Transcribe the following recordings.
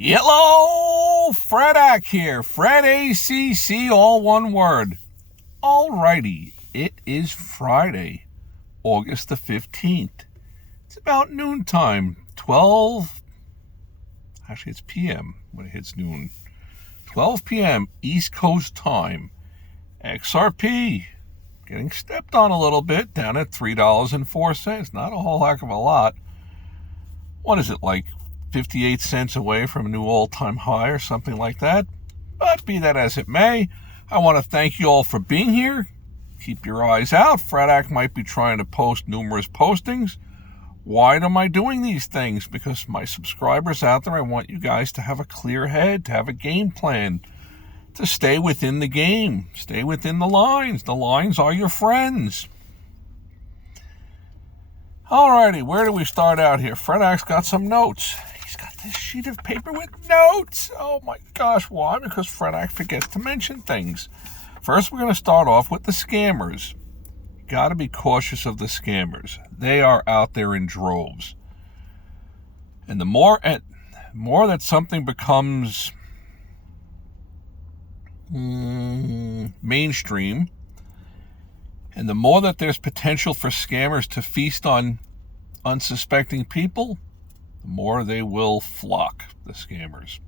Hello, Fredak here. Fred ACC, all one word. Alrighty, it is Friday, August the 15th. It's about noontime, 12, actually it's PM when it hits noon. 12 p.m. East Coast time. XRP getting stepped on a little bit, down at $3.04. Not a whole heck of a lot. What is it, like 58 cents away from a new all-time high or something like that? But be that as it may, I want to thank you all for being here. Keep your eyes out. Fredak might be trying to post numerous postings. Why am I doing these things? Because my subscribers out there, I want you guys to have a clear head, to have a game plan, to stay within the game, stay within the lines. The lines are your friends. Alrighty, where do we start out here? Fredak's got some notes. He's got this sheet of paper with notes. Oh my gosh, why? Because Fredak forgets to mention things. First, we're going to start off with the scammers. You got to be cautious of the scammers. They are out there in droves. And the more that something becomes mainstream, and the more that there's potential for scammers to feast on unsuspecting people, the more they will flock, the scammers.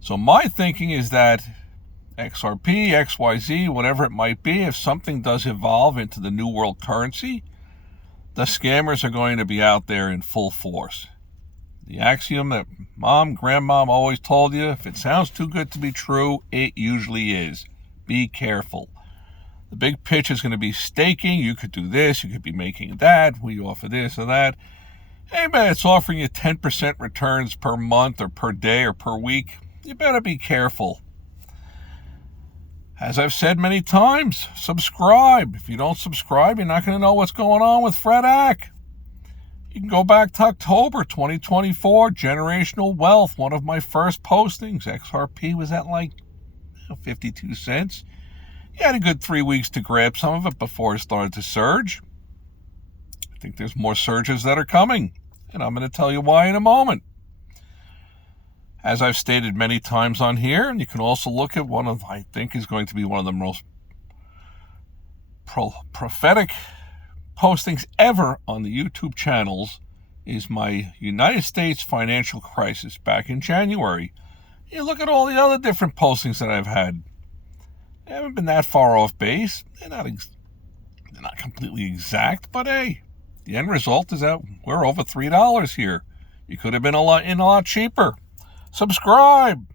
So my thinking is that XRP, XYZ, whatever it might be, if something does evolve into the new world currency, the scammers are going to be out there in full force. The axiom that mom, grandmom always told you, if it sounds too good to be true, it usually is. Be careful. The big pitch is going to be staking. You could do this. You could be making that. We offer this or that. Hey, man, it's offering you 10% returns per month or per day or per week. You better be careful. As I've said many times, subscribe. If you don't subscribe, you're not going to know what's going on with Fredak. You can go back to October 2024, Generational Wealth, one of my first postings. XRP was at like 52 cents. You had a good 3 weeks to grab some of it before it started to surge. I think there's more surges that are coming, and I'm going to tell you why in a moment. As I've stated many times on here, and you can also look at one of, I think is going to be one of the most prophetic postings ever on the YouTube channels, is my United States financial crisis back in January. You look at all the other different postings that I've had. They haven't been that far off base. They're not completely exact, but hey, the end result is that we're over $3 here. You could have been a lot cheaper. Subscribe.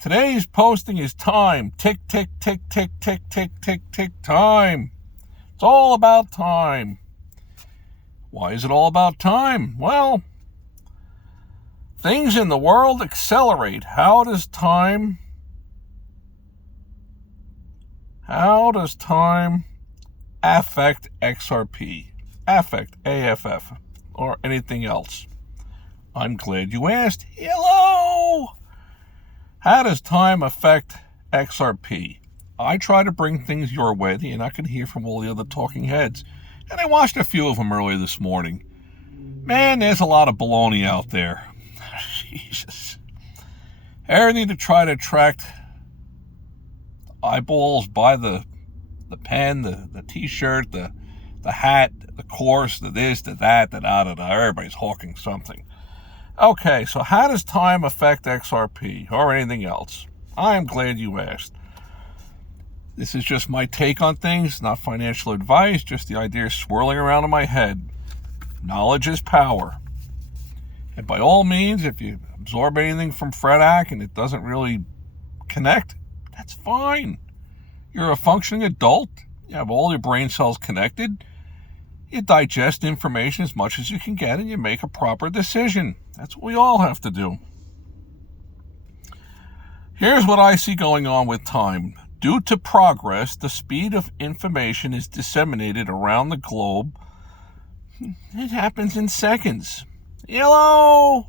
Today's posting is time. Tick, tick, tick, tick, tick, tick, tick, tick, time. It's all about time. Why is it all about time? Well, things in the world accelerate. How does time affect XRP, affect AFF, or anything else? I'm glad you asked. Hello! How does time affect XRP? I try to bring things your way that you're not going to hear from all the other talking heads. And I watched a few of them earlier this morning. Man, there's a lot of baloney out there. Jesus. Everything to try to attract eyeballs, buy the pen, the t-shirt, the hat, the course, the this, the that, the da-da-da. Everybody's hawking something. Okay, so how does time affect XRP or anything else? I'm glad you asked. This is just my take on things, not financial advice, just the ideas swirling around in my head. Knowledge is power. And by all means, if you absorb anything from Fredak and it doesn't really connect, that's fine. You're a functioning adult. You have all your brain cells connected. You digest information as much as you can get and you make a proper decision. That's what we all have to do. Here's what I see going on with time. Due to progress, the speed of information is disseminated around the globe. It happens in seconds. Hello!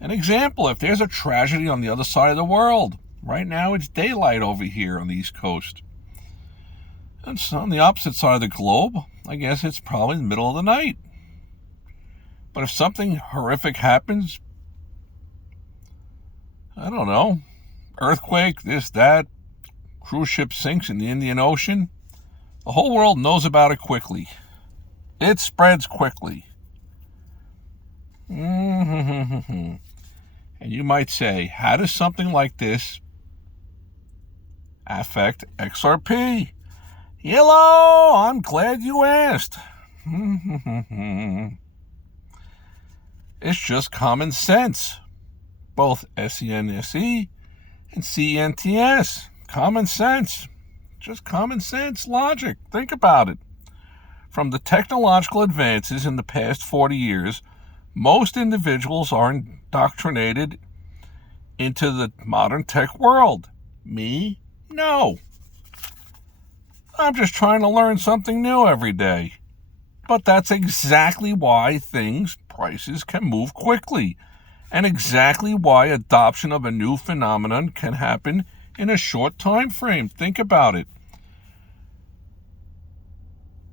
An example, if there's a tragedy on the other side of the world, right now it's daylight over here on the East Coast. And so on the opposite side of the globe, I guess it's probably the middle of the night. But if something horrific happens, I don't know, earthquake, this, that, cruise ship sinks in the Indian Ocean. The whole world knows about it quickly. It spreads quickly. And you might say, how does something like this affect XRP? Hello, I'm glad you asked. It's just common sense. Both SENSE and CNTS. Common sense. Just common sense logic. Think about it. From the technological advances in the past 40 years, most individuals are indoctrinated into the modern tech world. Me? No. I'm just trying to learn something new every day. But that's exactly why prices can move quickly, and exactly why adoption of a new phenomenon can happen in a short time frame. Think about it.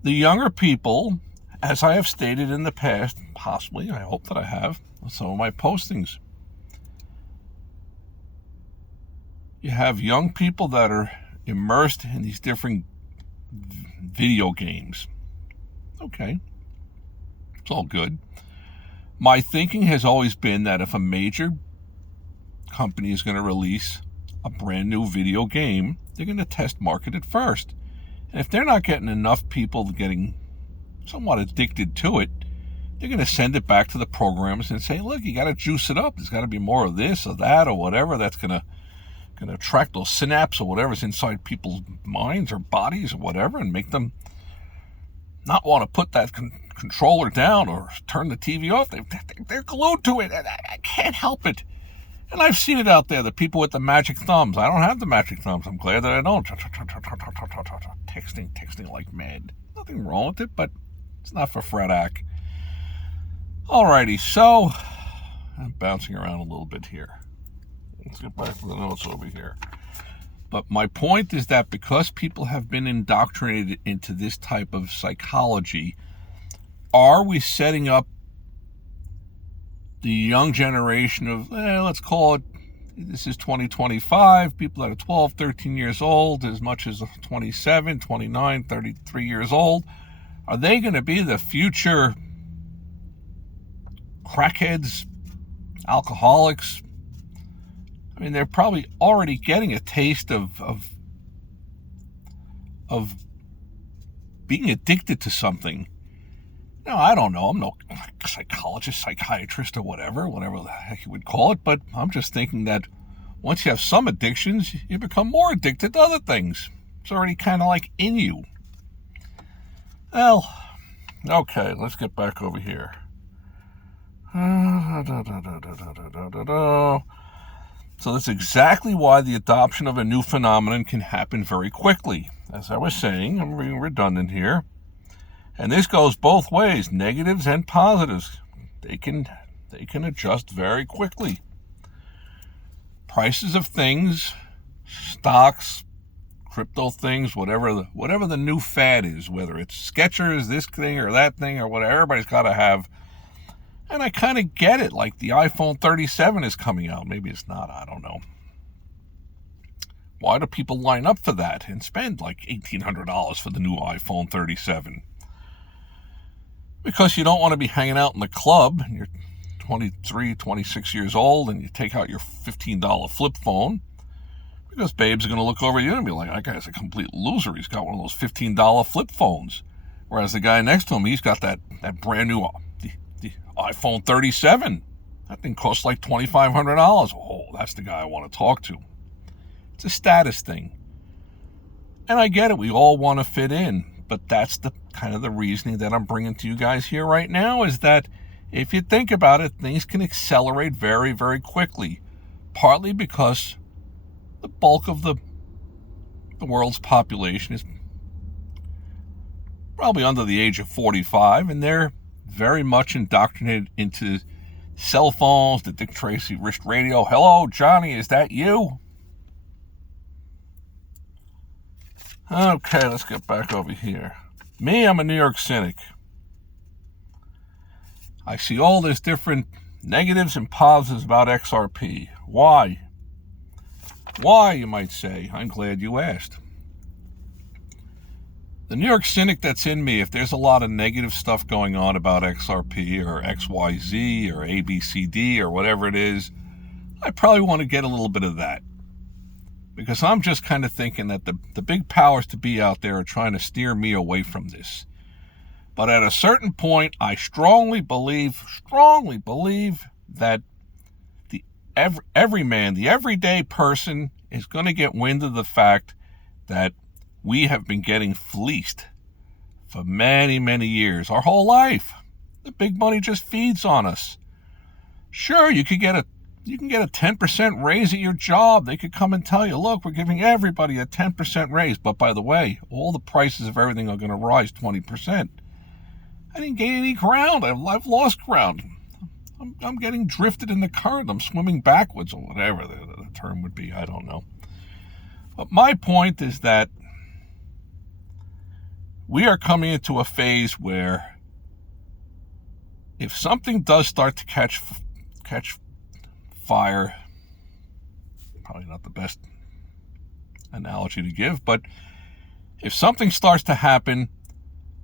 The younger people, as I have stated in the past, possibly, I hope that I have, on some of my postings, you have young people that are immersed in these different video games. Okay, it's all good. My thinking has always been that if a major company is going to release a brand new video game, they're going to test market it first. And if they're not getting enough people getting somewhat addicted to it, they're going to send it back to the programmers and say, look, you got to juice it up. There's got to be more of this or that or whatever that's going to attract those synapses or whatever's inside people's minds or bodies or whatever, and make them not want to put that controller down or turn the TV off. They're glued to it. I can't help it. And I've seen it out there, the people with the magic thumbs. I don't have the magic thumbs. I'm glad that I don't. Texting like mad. Nothing wrong with it, but it's not for Fred Ack. Alrighty, so I'm bouncing around a little bit here. Let's get back to the notes over here. But my point is that because people have been indoctrinated into this type of psychology, are we setting up the young generation of, let's call it, this is 2025, people that are 12, 13 years old, as much as 27, 29, 33 years old, are they going to be the future crackheads, alcoholics? I mean, they're probably already getting a taste of being addicted to something. Now, I don't know. I'm no psychologist, psychiatrist, or whatever the heck you would call it, but I'm just thinking that once you have some addictions, you become more addicted to other things. It's already kind of like in you. Well, okay, let's get back over here. So that's exactly why the adoption of a new phenomenon can happen very quickly. As I was saying, I'm being redundant here. And this goes both ways, negatives and positives. They can adjust very quickly. Prices of things, stocks, crypto things, whatever the new fad is, whether it's Skechers, this thing or that thing or whatever, everybody's got to have. And I kind of get it, like the iPhone 37 is coming out. Maybe it's not, I don't know. Why do people line up for that and spend like $1,800 for the new iPhone 37? Because you don't want to be hanging out in the club and you're 23, 26 years old and you take out your $15 flip phone, because babes are going to look over you and be like, that guy's a complete loser. He's got one of those $15 flip phones. Whereas the guy next to him, he's got that brand new the iPhone 37. That thing costs like $2,500. Oh, that's the guy I want to talk to. It's a status thing. And I get it. We all want to fit in. But that's the kind of the reasoning that I'm bringing to you guys here right now, is that if you think about it, things can accelerate very, very quickly. Partly because the bulk of the world's population is probably under the age of 45, and they're very much indoctrinated into cell phones, the Dick Tracy wrist radio. Hello, Johnny, is that you? Okay, let's get back over here. Me, I'm a New York cynic. I see all this different negatives and positives about XRP. Why? Why, you might say? I'm glad you asked. The New York cynic that's in me, if there's a lot of negative stuff going on about XRP or XYZ or ABCD or whatever it is, I probably want to get a little bit of that. Because I'm just kind of thinking that the big powers to be out there are trying to steer me away from this. But at a certain point, I strongly believe that the everyman, the everyday person is going to get wind of the fact that we have been getting fleeced for many, many years, our whole life. The big money just feeds on us. Sure, you can get a 10% raise at your job. They could come and tell you, look, we're giving everybody a 10% raise. But by the way, all the prices of everything are going to rise 20%. I didn't gain any ground. I've lost ground. I'm getting drifted in the current. I'm swimming backwards or whatever the term would be. I don't know. But my point is that we are coming into a phase where if something does start to catch fire, probably not the best analogy to give, but if something starts to happen,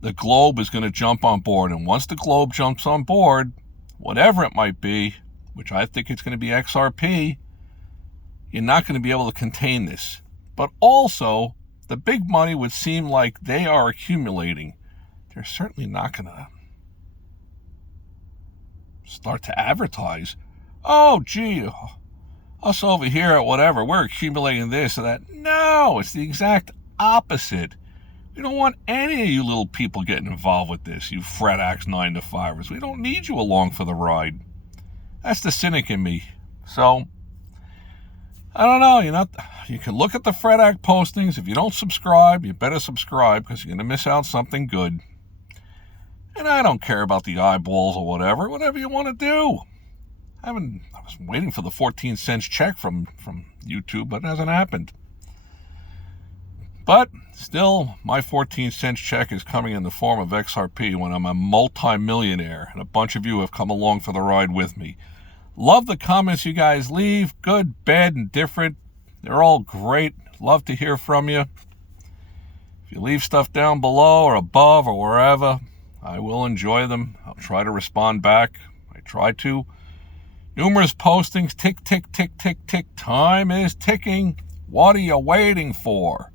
the globe is going to jump on board. And once the globe jumps on board, whatever it might be, which I think it's going to be XRP, you're not going to be able to contain this. But also, the big money would seem like they are accumulating. They're certainly not going to start to advertise, oh, gee, us over here at whatever, we're accumulating this or that. No, it's the exact opposite. We don't want any of you little people getting involved with this, you fret axe 9-to-5ers. We don't need you along for the ride. That's the cynic in me. So, I don't know. You can look at the fret act postings. If you don't subscribe, you better subscribe because you're going to miss out something good. And I don't care about the eyeballs or whatever you want to do. I was waiting for the 14 cents check from YouTube, but it hasn't happened. But still, my 14 cents check is coming in the form of XRP when I'm a multi-millionaire, and a bunch of you have come along for the ride with me. Love the comments you guys leave, good, bad, and different. They're all great. Love to hear from you. If you leave stuff down below or above or wherever, I will enjoy them. I'll try to respond back. I try to. Numerous postings, tick, tick, tick, tick, tick. Time is ticking. What are you waiting for?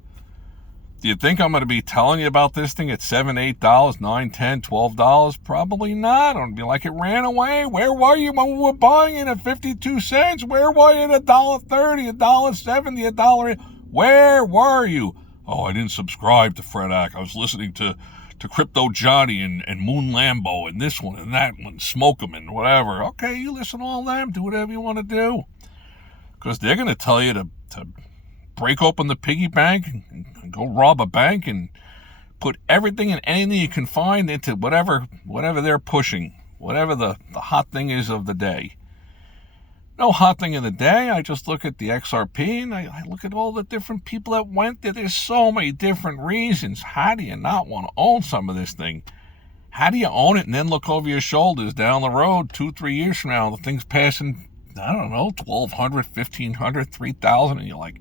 Do you think I'm going to be telling you about this thing at $7, $8, $9, $10, $12? Probably not. I'm going to be like, it ran away. Where were you when we were buying it at 52 cents? Where were you at $1.30, $1.70, $1? Where were you? Oh, I didn't subscribe to Fred Ack. I was listening to Crypto Johnny and Moon Lambo and this one and that one, Smoke 'em and whatever. Okay, you listen to all them. Do whatever you want to do. Because they're going to tell you to break open the piggy bank and go rob a bank and put everything and anything you can find into whatever they're pushing, whatever the hot thing is of the day. No hot thing of the day. I just look at the XRP and I look at all the different people that went there. There's so many different reasons. How do you not want to own some of this thing? How do you own it and then look over your shoulders down the road 2-3 years from now, the thing's passing, I don't know, 1,200, 1,500, 3,000, and you're like,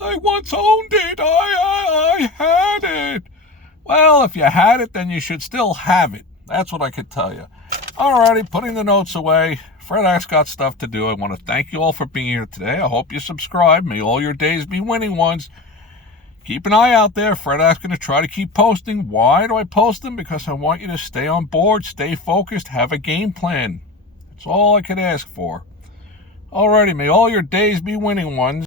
I once owned it. I had it. Well, if you had it, then you should still have it. That's what I could tell you. Alrighty, putting the notes away. Fred Axe got stuff to do. I want to thank you all for being here today. I hope you subscribe. May all your days be winning ones. Keep an eye out there. Fred Axe going to try to keep posting. Why do I post them? Because I want you to stay on board, stay focused, have a game plan. That's all I could ask for. Alrighty, may all your days be winning ones.